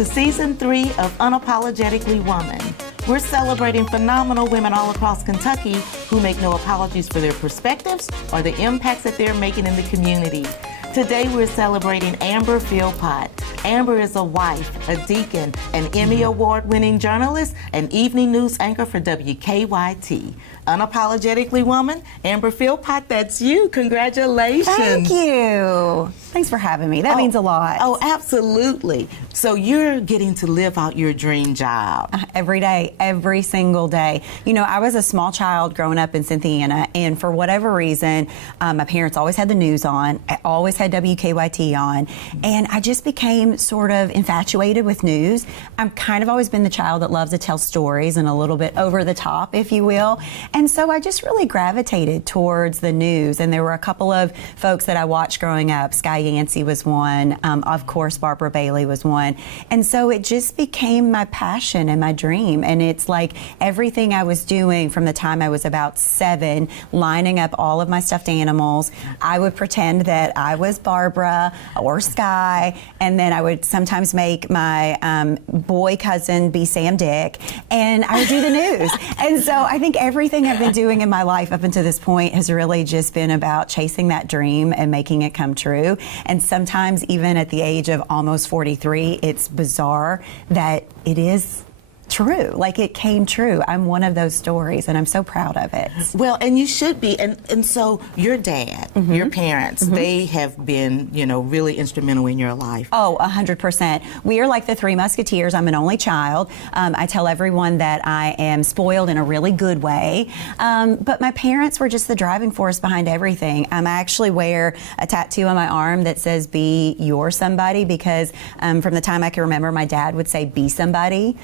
to Season 3 of Unapologetically Woman. We're celebrating phenomenal women all across Kentucky who make no apologies for their perspectives or the impacts that they're making in the community. Today we're celebrating Amber Philpott. Amber is a wife, a deacon, an Emmy Award-winning journalist, and evening news anchor for WKYT. Unapologetically Woman, Amber Philpott, that's you. Congratulations. Thank you. Thanks for having me. That means a lot. Oh, absolutely. So you're getting to live out your dream job. Every day, every single day. You know, I was a small child growing up in Cynthiana, and for whatever reason, my parents always had the news on. I always had WKYT on, and I just became sort of infatuated with news. I've kind of always been the child that loves to tell stories and a little bit over the top, if you will. And so I just really gravitated towards the news, and there were a couple of folks that I watched growing up. Sky Yancey was one. Of course, Barbara Bailey was one. And so it just became my passion and my dream. And it's like everything I was doing from the time I was about 7, lining up all of my stuffed animals. I would pretend that I was Barbara or Sky, and then I would sometimes make my boy cousin be Sam Dick, and I would do the news. And so I think everything I've been doing in my life up until this point has really just been about chasing that dream and making it come true. And sometimes even at the age of almost 43, it's bizarre that it is true. Like, it came true. I'm one of those stories, and I'm so proud of it. Well, and you should be. And so your dad, your parents, they have been, you know, really instrumental in your life. Oh, 100%. We are like the Three Musketeers. I'm an only child. I tell everyone that I am spoiled in a really good way. But my parents were just the driving force behind everything. I actually wear a tattoo on my arm that says, "Be your somebody," because from the time I can remember, my dad would say, "Be somebody."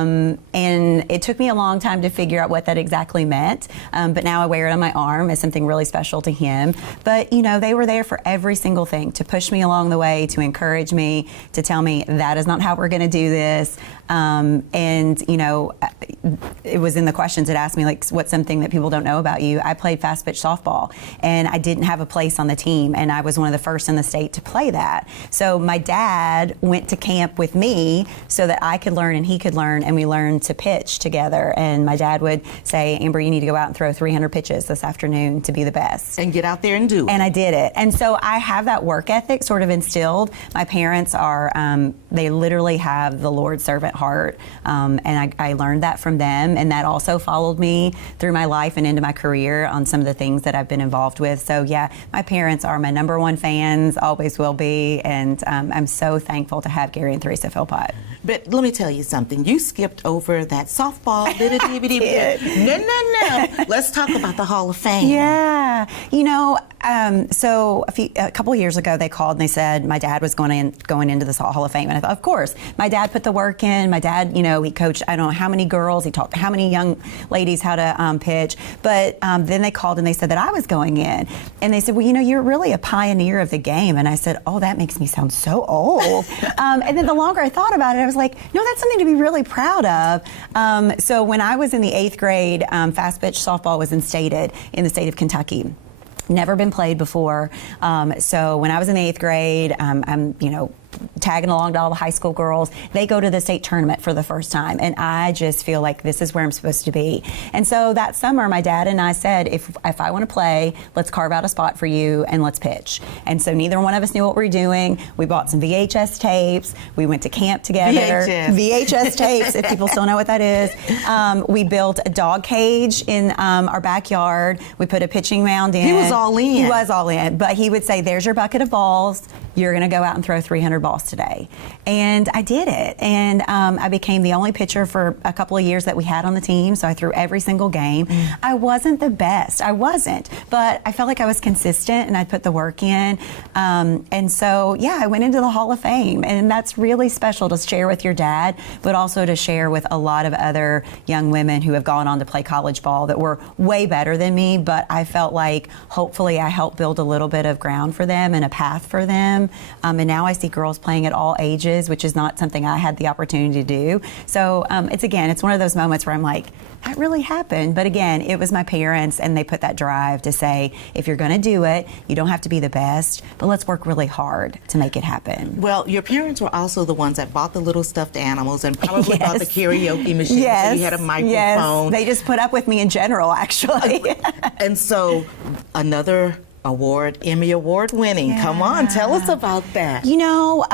And it took me a long time to figure out what that exactly meant. But now I wear it on my arm as something really special to him. But, you know, they were there for every single thing, to push me along the way, to encourage me, to tell me that is not how we're going to do this. And, you know, it was in the questions it asked me, like, what's something that people don't know about you? I played fast pitch softball, and I didn't have a place on the team, and I was one of the first in the state to play that. So my dad went to camp with me so that I could learn and he could learn, and we learned to pitch together. And my dad would say, "Amber, you need to go out and throw 300 pitches this afternoon to be the best." And get out there and do it. And I did it. And so I have that work ethic sort of instilled. My parents are, they literally have the Lord's servant heart. And I learned that from them. And that also followed me through my life and into my career on some of the things that I've been involved with. So yeah, my parents are my #1 fans, always will be. And I'm so thankful to have Gary and Theresa Philpott. But let me tell you something. You skipped over that softball little DVD bit. No. Let's talk about the Hall of Fame. Yeah. You know, so a couple of years ago, they called and they said my dad was going into this Hall of Fame. And I thought, of course, my dad put the work in. My dad, you know, he coached, I don't know how many girls, he taught how many young ladies how to pitch. But then they called and they said that I was going in. And they said, well, you know, you're really a pioneer of the game. And I said, oh, that makes me sound so old. And then the longer I thought about it, I was like, no, that's something to be really proud of. So when I was in the 8th grade, fast pitch softball was instated in the state of Kentucky. Never been played before. So when I was in the 8th grade, I'm, you know, tagging along to all the high school girls. They go to the state tournament for the first time, and I just feel like this is where I'm supposed to be. And so that summer, my dad and I said, if I want to play, let's carve out a spot for you and let's pitch. And so neither one of us knew what we were doing. We bought some VHS tapes. We went to camp together. VHS tapes, if people still know what that is. We built a dog cage in our backyard. We put a pitching mound in. He was all in. He was all in. But he would say, there's your bucket of balls. You're going to go out and throw 300 balls today. And I did it. And I became the only pitcher for a couple of years that we had on the team. So I threw every single game. I wasn't the best. I wasn't. But I felt like I was consistent and I'd put the work in. And so, yeah, I went into the Hall of Fame. And that's really special to share with your dad, but also to share with a lot of other young women who have gone on to play college ball that were way better than me. But I felt like hopefully I helped build a little bit of ground for them and a path for them. them. And now I see girls playing at all ages, which is not something I had the opportunity to do. So it's one of those moments where I'm like, that really happened. But again, it was my parents, and they put that drive to say, if you're going to do it, you don't have to be the best, but let's work really hard to make it happen. Well, your parents were also the ones that bought the little stuffed animals and probably bought the karaoke machine. Yes. So you had a microphone. Yes. They just put up with me in general, actually. And so another award, Emmy Award winning. Yeah. Come on, tell us about that. You know,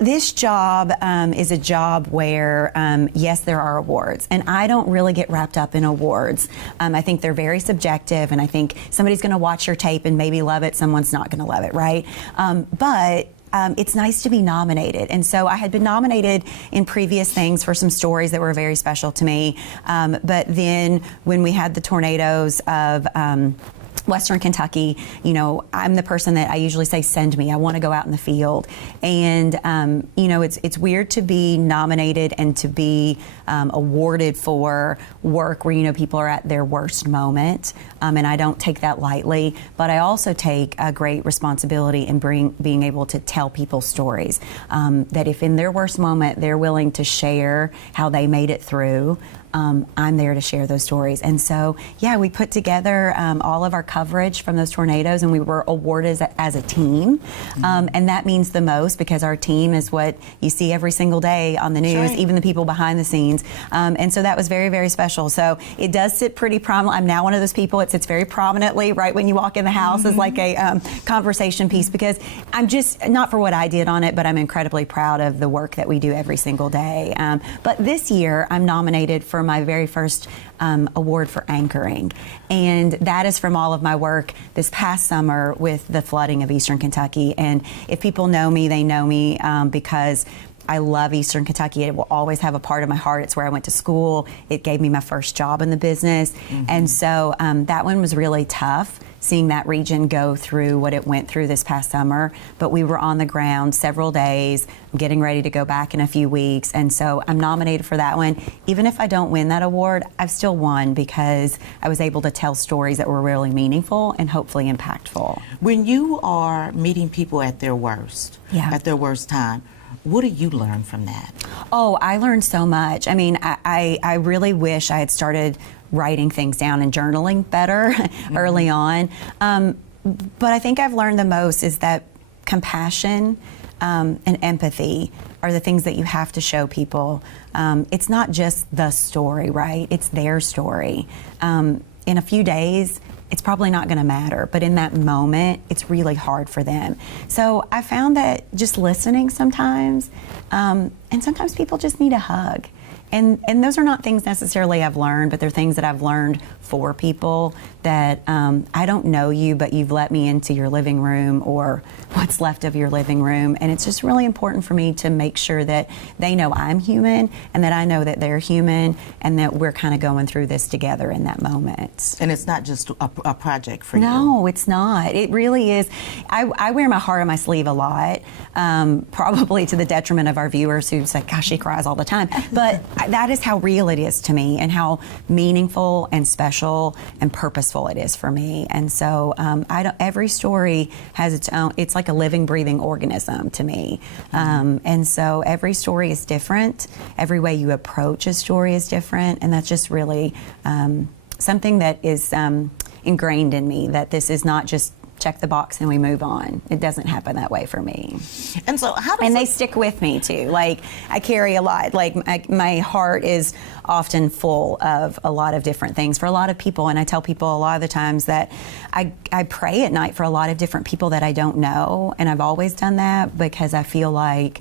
this job is a job where, yes, there are awards, and I don't really get wrapped up in awards. I think they're very subjective, and I think somebody's going to watch your tape and maybe love it, someone's not going to love it, right? But it's nice to be nominated. And so I had been nominated in previous things for some stories that were very special to me. But then when we had the tornadoes of Western Kentucky, you know, I'm the person that I usually say, send me. I want to go out in the field. And, you know, it's weird to be nominated and to be awarded for work where, you know, people are at their worst moment. And I don't take that lightly. But I also take a great responsibility in being able to tell people stories. That if in their worst moment, they're willing to share how they made it through, I'm there to share those stories. And so, yeah, we put together all of our coverage from those tornadoes, and we were awarded as a team. And that means the most, because our team is what you see every single day on the news, right. Even the people behind the scenes. And so that was very, very special. So it does sit pretty prominently. I'm now one of those people, it sits very prominently right when you walk in the house as like a conversation piece, because I'm just, not for what I did on it, but I'm incredibly proud of the work that we do every single day. But this year, I'm nominated for my very first award for anchoring. And that is from all of my work this past summer with the flooding of Eastern Kentucky. And if people know me, they know me because I love Eastern Kentucky. It will always have a part of my heart. It's where I went to school. It gave me my first job in the business. And so that one was really tough, seeing that region go through what it went through this past summer. But we were on the ground several days. I'm getting ready to go back in a few weeks. And so I'm nominated for that one. Even if I don't win that award, I've still won because I was able to tell stories that were really meaningful and hopefully impactful. When you are meeting people at their worst, at their worst time, what do you learn from that? Oh, I learned so much. I mean, I really wish I had started writing things down and journaling better early on. But I think I've learned the most is that compassion and empathy are the things that you have to show people. It's not just the story, right? It's their story. In a few days, it's probably not going to matter, but in that moment, it's really hard for them. So I found that just listening sometimes, and sometimes people just need a hug. And those are not things necessarily I've learned, but they're things that I've learned for people that I don't know you, but you've let me into your living room or what's left of your living room. And it's just really important for me to make sure that they know I'm human and that I know that they're human and that we're kind of going through this together in that moment. And it's not just a project for you. No, it's not. It really is. I wear my heart on my sleeve a lot, probably to the detriment of our viewers who say, gosh, she cries all the time. But that is how real it is to me and how meaningful and special and purposeful it is for me. And so every story has its own, it's like a living, breathing organism to me. And so every story is different. Every way you approach a story is different. And that's just really something that is ingrained in me, that this is not just check the box and we move on. It doesn't happen that way for me. And so how does And they stick with me too. Like I carry a lot, like my heart is often full of a lot of different things for a lot of people. And I tell people a lot of the times that I pray at night for a lot of different people that I don't know. And I've always done that because I feel like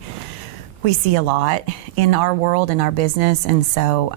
we see a lot in our world, in our business. And so,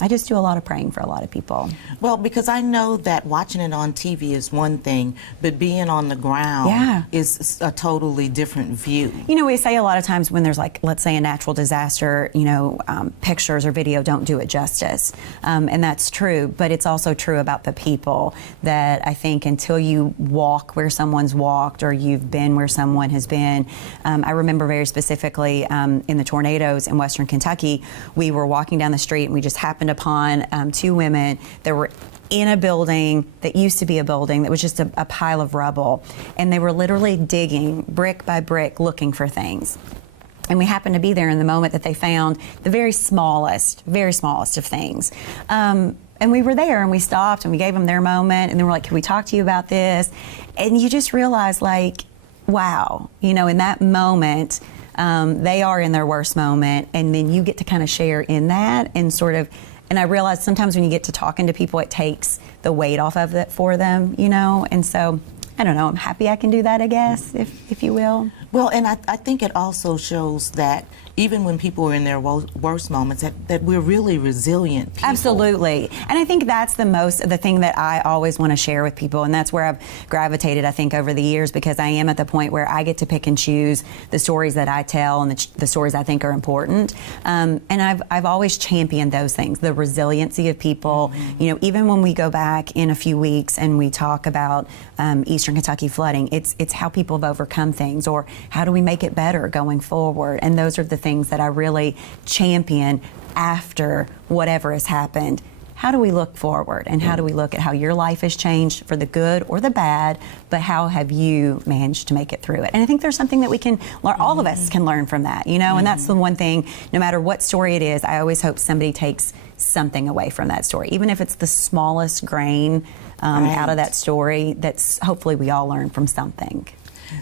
I just do a lot of praying for a lot of people. Well, because I know that watching it on TV is one thing, but being on the ground is a totally different view. You know, we say a lot of times when there's like, let's say a natural disaster, you know, pictures or video don't do it justice. And that's true, but it's also true about the people that I think until you walk where someone's walked or you've been where someone has been. I remember very specifically in the tornadoes in Western Kentucky, we were walking down the street and we just happened happened upon two women that were in a building that used to be a building that was just a pile of rubble. And they were literally digging brick by brick looking for things. And we happened to be there in the moment that they found the very smallest of things. And we were there and we stopped and we gave them their moment and they were like, can we talk to you about this? And you just realize, like, wow, you know, in that moment, they are in their worst moment, and then you get to kind of share in that and sort of, and I realize sometimes when you get to talking to people, it takes the weight off of it for them, you know, and so, I don't know, I'm happy I can do that, I guess, if you will. Well, and I think it also shows that even when people are in their worst moments, that we're really resilient people. Absolutely. And I think that's the thing that I always want to share with people, and that's where I've gravitated, I think, over the years, because I am at the point where I get to pick and choose the stories that I tell and the stories I think are important. And I've always championed those things, the resiliency of people. Mm-hmm. You know, even when we go back in a few weeks and we talk about Eastern Kentucky flooding, it's how people have overcome things, or how do we make it better going forward? And those are the things that I really champion after whatever has happened. How do we look forward, and how do we look at how your life has changed for the good or the bad, but how have you managed to make it through it? And I think there's something that we can learn, all of us can learn from that, you know, and that's the one thing, no matter what story it is, I always hope somebody takes something away from that story, even if it's the smallest grain out of that story. That's hopefully we all learn from something.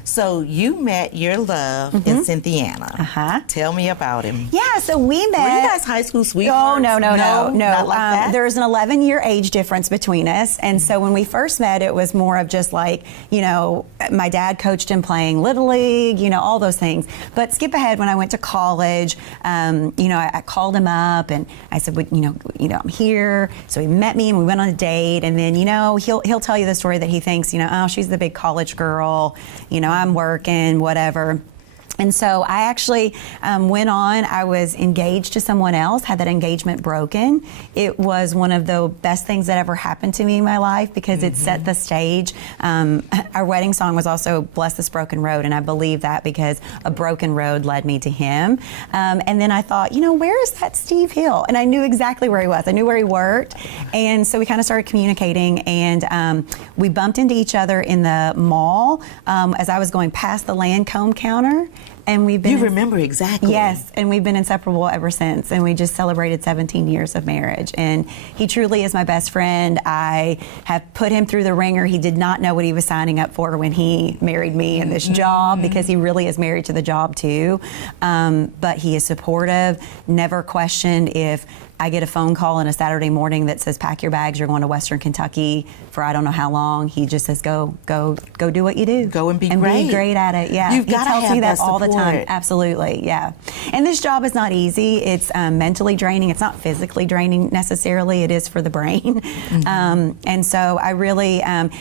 So you met your love in Cynthiana. Tell me about him. Yeah, so we met. Were you guys high school sweethearts? No. Not like that? There's an 11-year age difference between us, and so when we first met, it was more of just like, you know, my dad coached him playing Little League, you know, all those things. But skip ahead, when I went to college, you know, I called him up and I said, well, you know, I'm here. So he met me and we went on a date, and then, you know, he'll tell you the story that he thinks, you know, oh, she's the big college girl. You know, I'm working, whatever. And so I actually went on. I was engaged to someone else, had that engagement broken. It was one of the best things that ever happened to me in my life, because it set the stage. Our wedding song was also Bless This Broken Road, and I believe that because a broken road led me to him. And then I thought, you know, where is that Steve Hill? And I knew exactly where he was. I knew where he worked. And so we kind of started communicating, and we bumped into each other in the mall as I was going past the Lancome counter. And we've been. You remember exactly. Yes, and we've been inseparable ever since. And we just celebrated 17 years of marriage. And he truly is my best friend. I have put him through the ringer. He did not know what he was signing up for when he married me in this job, because he really is married to the job too. But he is supportive, never questioned if I get a phone call on a Saturday morning that says, pack your bags, you're going to Western Kentucky for I don't know how long. He just says, go do what you do. Go and be great. Be great at it, yeah. You've got to have He tells me that all the time. support. Absolutely, yeah. And this job is not easy. It's mentally draining. It's not physically draining necessarily. It is for the brain. And so I really, and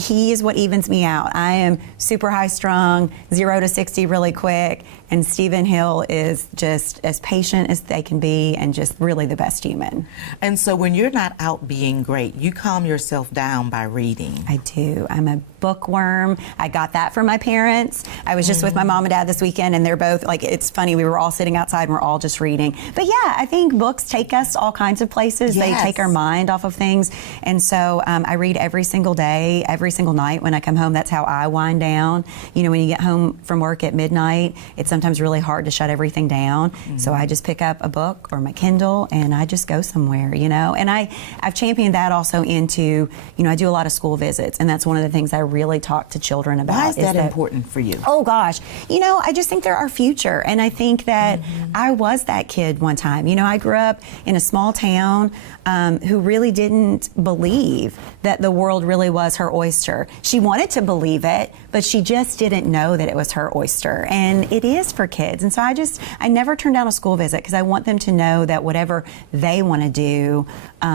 he is what evens me out. I am super high strung, 0 to 60 really quick. And Stephen Hill is just as patient as they can be, and just really the best human. And so when you're not out being great, you calm yourself down by reading. I do. I'm a bookworm. I got that from my parents. I was just with my mom and dad this weekend, and they're both, like, it's funny, we were all sitting outside and we're all just reading. But yeah, I think books take us all kinds of places. Yes. They take our mind off of things. And so I read every single day, every single night when I come home. That's how I wind down. You know, when you get home from work at midnight, it's sometimes really hard to shut everything down. So I just pick up a book or my Kindle and I just go somewhere, you know. And I've championed that also into, you know, I do a lot of school visits, and that's one of the things I really talk to children about. Why is that important for you? Oh gosh, you know, I just think they're our future, and I think that I was that kid one time. You know, I grew up in a small town who really didn't believe that the world really was her oyster. She wanted to believe it, but she just didn't know that it was her oyster, and it is for kids. And so I never turn down a school visit, because I want them to know that whatever they want to do,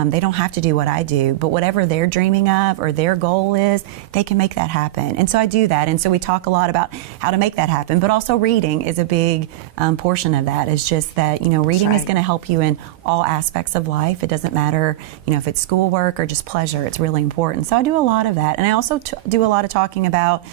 they don't have to do what I do, but whatever they're dreaming of or their goal is, they can make that happen. And so I do that. And so we talk a lot about how to make that happen, but also reading is a big portion of that. It's just that, you know, reading is going to help you in all aspects of life. It doesn't matter, you know, if it's schoolwork or just pleasure. It's really important. So I do a lot of that. And I also do a lot of talking about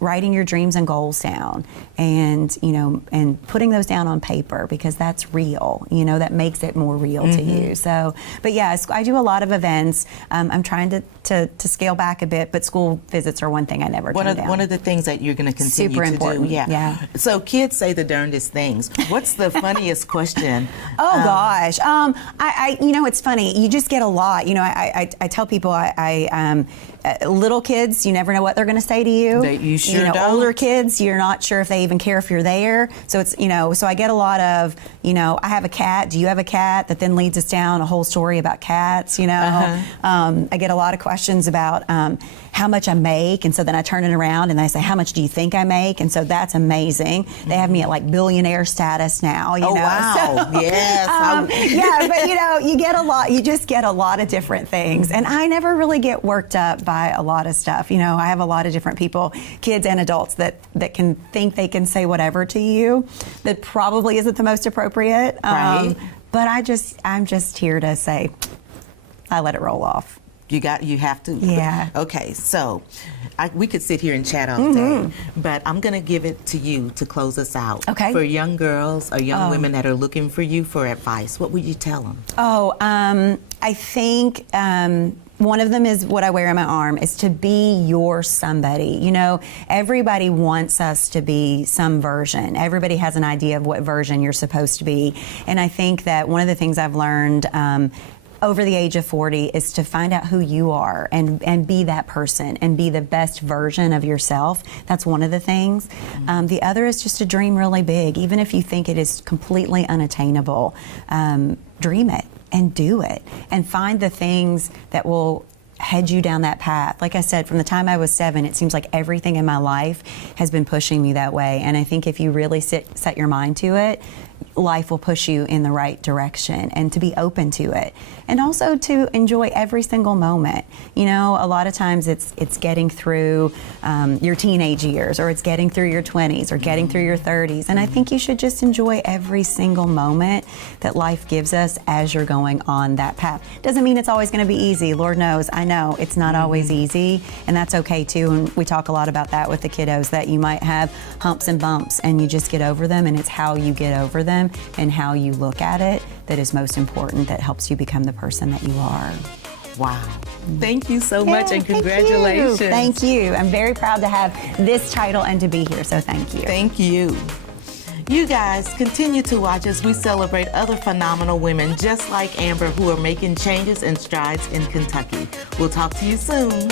writing your dreams and goals down, and, you know, and putting those down on paper, because that's real, you know, that makes it more real to you. So, but yes, I do a lot of events. I'm trying to scale back a bit, but school visits are one thing I never turn down. One of the things that you're going to continue Super to important. do. Yeah. So kids say the darndest things. What's the funniest question? Oh gosh, I you know, it's funny. You just get a lot. You know, I tell people little kids, you never know what they're going to say to you. You sure know, don't. Older kids, you're not sure if they even care if you're there. So it's, you know, so I get a lot of, you know, I have a cat. Do you have a cat? That then leads us down a whole story about cats. You know, I get a lot of questions about how much I make, and so then I turn it around and I say, how much do you think I make? And so that's amazing. They have me at like billionaire status now. You know? Wow! So, Yes. yeah, but you know, you get a lot. You just get a lot of different things, and I never really get worked up by a lot of stuff. You know, I have a lot of different people, kids and adults, that can think they can say whatever to you that probably isn't the most appropriate. Right. But I'm just here to say, I let it roll off. You have to. Yeah. Okay, so we could sit here and chat all day, but I'm going to give it to you to close us out. Okay. For young girls or young women that are looking for you for advice, what would you tell them? I think one of them is what I wear on my arm, is to be your somebody. You know, everybody wants us to be some version. Everybody has an idea of what version you're supposed to be. And I think that one of the things I've learned over the age of 40 is to find out who you are and be that person and be the best version of yourself. That's one of the things. The other is just to dream really big. Even if you think it is completely unattainable, dream it and do it, and find the things that will head you down that path. Like I said, from the time I was 7, it seems like everything in my life has been pushing me that way. And I think if you really set your mind to it, life will push you in the right direction, and to be open to it, and also to enjoy every single moment. You know, a lot of times it's getting through your teenage years, or it's getting through your 20s, or getting through your 30s, and I think you should just enjoy every single moment that life gives us as you're going on that path. Doesn't mean it's always going to be easy. Lord knows, I know it's not always easy, and that's okay too. And we talk a lot about that with the kiddos, that you might have humps and bumps, and you just get over them, and it's how you get over them and how you look at it that is most important, that helps you become the person that you are. Wow. Thank you so much, and congratulations. Thank you. I'm very proud to have this title and to be here, so thank you. Thank you. You guys continue to watch as we celebrate other phenomenal women just like Amber, who are making changes and strides in Kentucky. We'll talk to you soon.